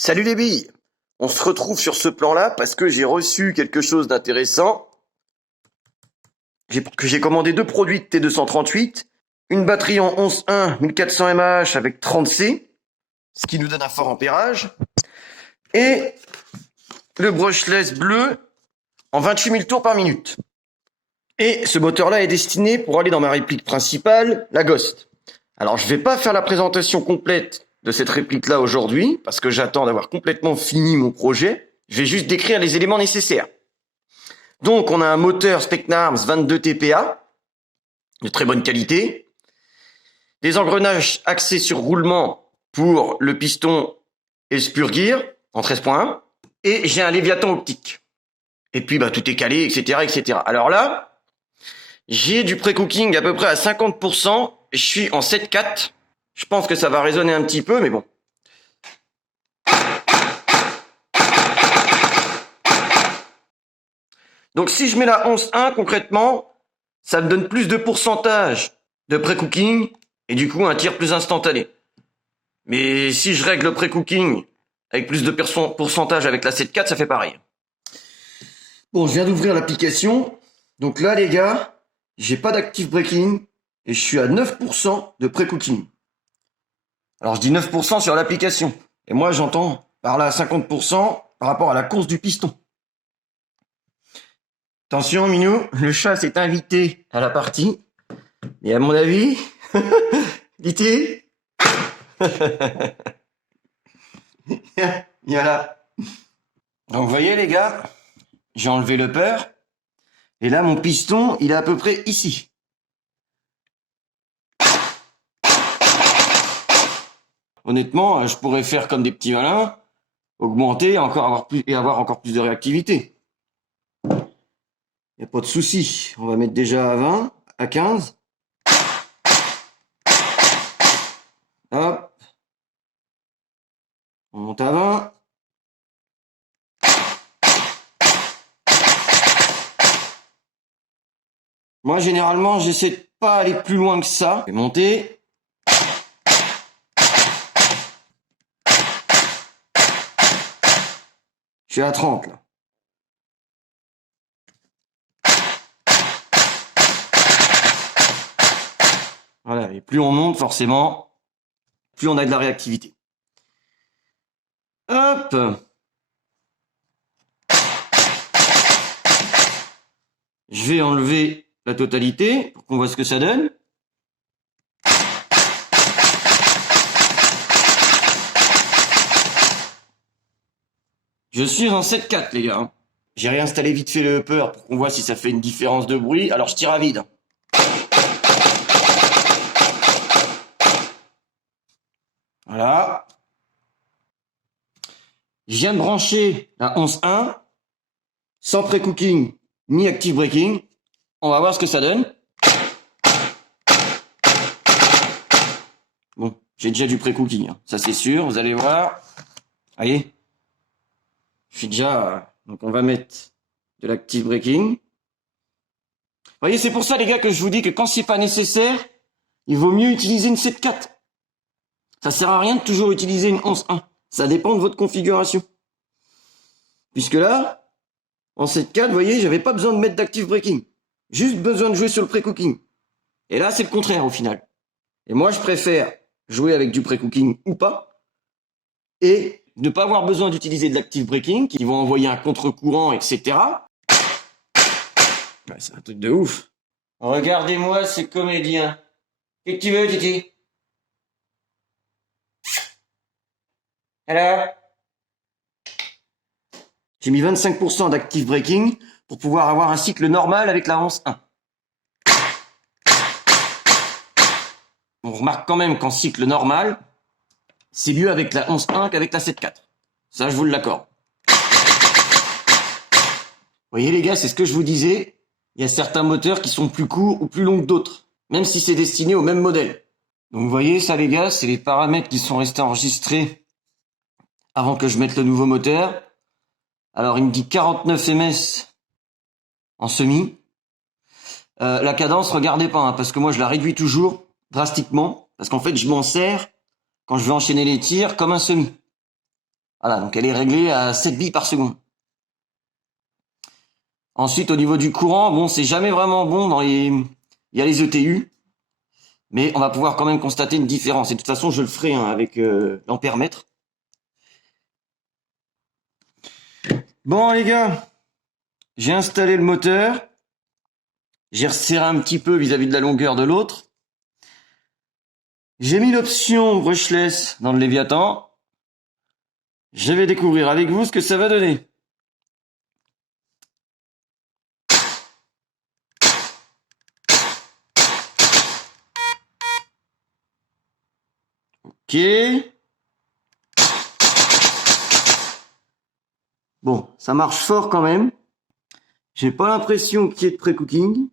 Salut les billes! On se retrouve sur ce plan-là parce que j'ai reçu quelque chose d'intéressant. J'ai commandé deux produits de T238, une batterie en 11.1 1400 mAh avec 30C, ce qui nous donne un fort ampérage, et le brushless bleu en 28 000 tours par minute. Et ce moteur-là est destiné pour aller dans ma réplique principale, la Ghost. Alors je vais pas faire la présentation complète de cette réplique-là aujourd'hui, parce que j'attends d'avoir complètement fini mon projet. Je vais juste décrire les éléments nécessaires. Donc, on a un moteur Specnarms 22 TPA, de très bonne qualité. Des engrenages axés sur roulement pour le piston et le spur gear, en 13.1. Et j'ai un léviathan optique. Et puis, tout est calé, etc., etc. Alors là, j'ai du pré-cooking à peu près à 50%. Je suis en 7.4. Je pense que ça va résonner un petit peu, mais bon. Donc si je mets la 11.1, concrètement, ça me donne plus de pourcentage de pré-cooking et du coup un tir plus instantané. Mais si je règle le pré-cooking avec plus de pourcentage avec la 7.4, ça fait pareil. Bon, je viens d'ouvrir l'application. Donc là, les gars, j'ai pas d'active braking et je suis à 9% de pré-cooking. Alors je dis 9% sur l'application. Et moi j'entends par là 50% par rapport à la course du piston. Attention Minou, le chat s'est invité à la partie. Et à mon avis, dit-il, il y a là. Donc vous voyez les gars, j'ai enlevé le peur. Et là mon piston, il est à peu près ici. Honnêtement, je pourrais faire comme des petits malins, augmenter et avoir encore plus de réactivité. Il n'y a pas de souci. On va mettre déjà à 20, à 15. Hop. On monte à 20. Moi, généralement, j'essaie de pas aller plus loin que ça. Je vais monter. Je suis à 30 là. Voilà, et plus on monte forcément, plus on a de la réactivité. Hop. Je vais enlever la totalité pour qu'on voit ce que ça donne. Je suis en 7.4 les gars. J'ai réinstallé vite fait le upper pour qu'on voit si ça fait une différence de bruit. Alors je tire à vide. Voilà. Je viens de brancher la 11.1 sans pré-cooking ni active braking. On va voir ce que ça donne. Bon, j'ai déjà du pré-cooking, hein. Ça c'est sûr, vous allez voir. Voyez, je suis déjà... Donc on va mettre de l'active braking. Vous voyez, c'est pour ça les gars que je vous dis que quand c'est pas nécessaire, il vaut mieux utiliser une 7.4. Ça sert à rien de toujours utiliser une 11.1. Ça dépend de votre configuration. Puisque là, en 7.4, vous voyez, j'avais pas besoin de mettre d'active braking. Juste besoin de jouer sur le pré-cooking. Et là, c'est le contraire au final. Et moi, je préfère jouer avec du pré-cooking ou pas. Et ne pas avoir besoin d'utiliser de l'active braking qui vont envoyer un contre-courant, etc. Ouais, c'est un truc de ouf. Regardez-moi ces comédiens. Qu'est-ce que tu veux, Titi? Alors? J'ai mis 25% d'active braking pour pouvoir avoir un cycle normal avec la 11.1. On remarque quand même qu'en cycle normal, c'est mieux avec la 11.1 qu'avec la 7.4. Ça, je vous l'accorde. Vous voyez les gars, c'est ce que je vous disais. Il y a certains moteurs qui sont plus courts ou plus longs que d'autres, même si c'est destiné au même modèle. Donc vous voyez ça les gars, c'est les paramètres qui sont restés enregistrés avant que je mette le nouveau moteur. Alors il me dit 49 ms en semi. La cadence, regardez pas, hein, parce que moi je la réduis toujours drastiquement, parce qu'en fait je m'en sers quand je vais enchaîner les tirs comme un semi. Voilà, donc elle est réglée à 7 billes par seconde. Ensuite, au niveau du courant, bon, c'est jamais vraiment bon dans les... Il y a les ETU, mais on va pouvoir quand même constater une différence. Et de toute façon, je le ferai avec l'ampère-mètre. Bon, les gars, j'ai installé le moteur. J'ai resserré un petit peu vis-à-vis de la longueur de l'autre. J'ai mis l'option brushless dans le Léviathan. Je vais découvrir avec vous ce que ça va donner. Ok. Bon, ça marche fort quand même. J'ai pas l'impression qu'il y ait de pré-cooking.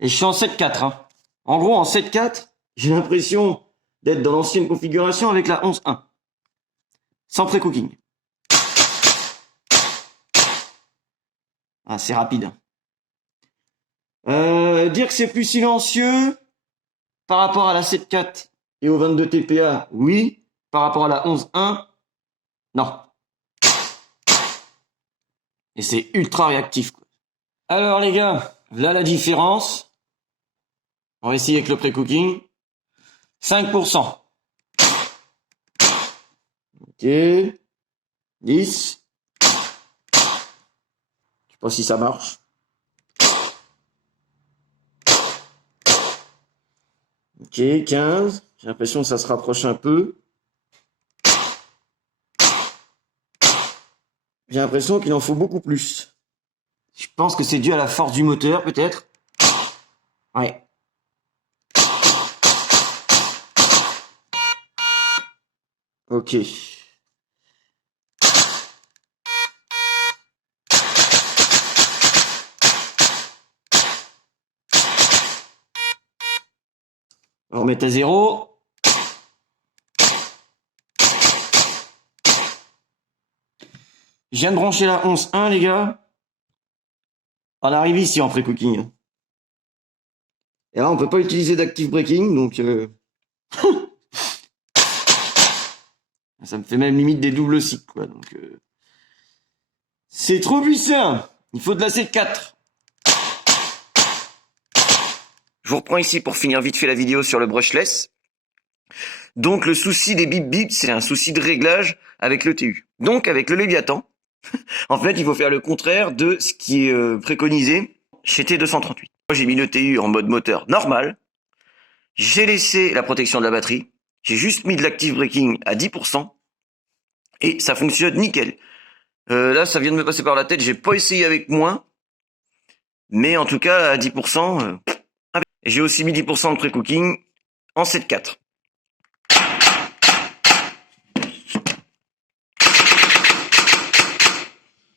Et je suis en 7.4. Hein. En gros, en 7.4, j'ai l'impression d'être dans l'ancienne configuration avec la 11.1. Sans pré-cooking. Ah, c'est rapide. Dire que c'est plus silencieux par rapport à la 7.4 et au 22 TPA, oui. Par rapport à la 11.1, non. Et c'est ultra réactif, quoi. Alors les gars, là la différence. On va essayer avec le pré-cooking. 5%. Ok. 10. Je sais pas si ça marche. Ok, 15. J'ai l'impression que ça se rapproche un peu. J'ai l'impression qu'il en faut beaucoup plus. Je pense que c'est dû à la force du moteur, peut-être. Ouais. Ok. On va remettre à 0. Je viens de brancher la 11.1, les gars. On arrive ici en pré-cooking. Et là, on peut pas utiliser d'active braking, donc... ça me fait même limite des doubles cycles, quoi. Donc, c'est trop puissant. Il faut de la C4. Je vous reprends ici pour finir vite fait la vidéo sur le brushless. Donc, le souci des bip bip, c'est un souci de réglage avec le TU. Donc, avec le Léviathan, en fait, il faut faire le contraire de ce qui est préconisé chez T238. Moi, j'ai mis le TU en mode moteur normal. J'ai laissé la protection de la batterie. J'ai juste mis de l'active braking à 10%. Et ça fonctionne nickel. Là, ça vient de me passer par la tête. J'ai pas essayé avec moins. Mais en tout cas, à 10%. J'ai aussi mis 10% de pré-cooking en 7.4.